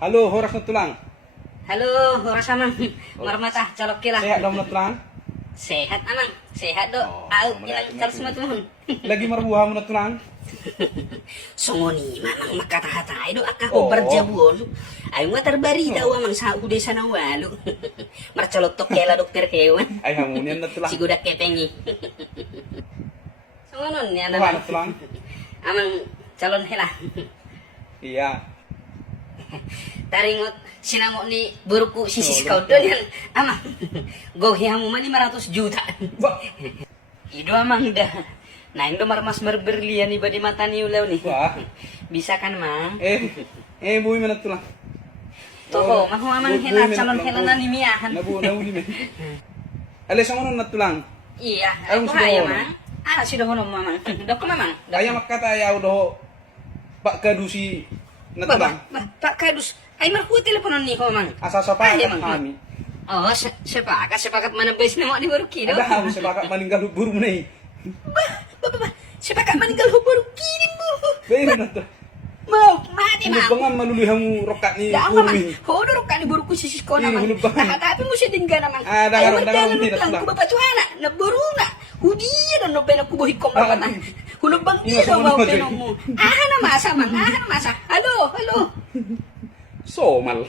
Halo, horas na tulang. Halo, rasa mang. Marmata, colok kila. Sehat dong na tulang. Sehat amang, sehat do. Au, ilang kal semua tuh. Lagi marbuha mo na tulang. Songoni manang makatahatay do akka ko berjabon. Ay mo terbari daw amang sa ude sana walu. Marcolok tok kela dokter hewan. Ay hamunian na tulang. Sigudak kepengi. Songonon ya Buha na tulang. Amang calon hela. Iya. Taringot sinamo ni buruku sisis kau doon yan. Amang, gohihamu man 500 juta. Ba. Ido amang dah. Nah, indo marmas berberlian iba di mata ni ulaw ni. Wah. Bisa kan, Mang? Buhi mo na tulang. Toho, mahu amang hela calon hela na nimiyahan. Nabuli me. Alis ang na tulang. Iya, Ayong ako sudah haya, hono. Mang. Ah, sudah hono, Mamang. Dok Mamang. Ayaw makata ayaw do. Pak kadusi na tulang. Pak Kadus. Ay marku teleponan ni ho, Mang. Asa sa pa Ay, Mang. kami. Oh, sepakat mana bes na mo ni baru kido. Ada ako sa baka maninggal buru mo na eh. Sepakat meninggal baru kirim mo. Pero na to. Mau, mati Ano mau. ba nga maluluhan mo rokat ni Dah buru man. eh. Hodor kan buru ku sisis ko naman. Hulog ba? Tapi mo siya dingga naman. Ah, dangar, dangar, hindi hindi na lang tulang. ko bapatuana na buru na. Hudiya na no bena kubuhi ko Ah, na. Hulog bang ingat ilo mo mau naman, beno Joy. mo. Aha na masa man, aha na masa. Halo, halo. So mal.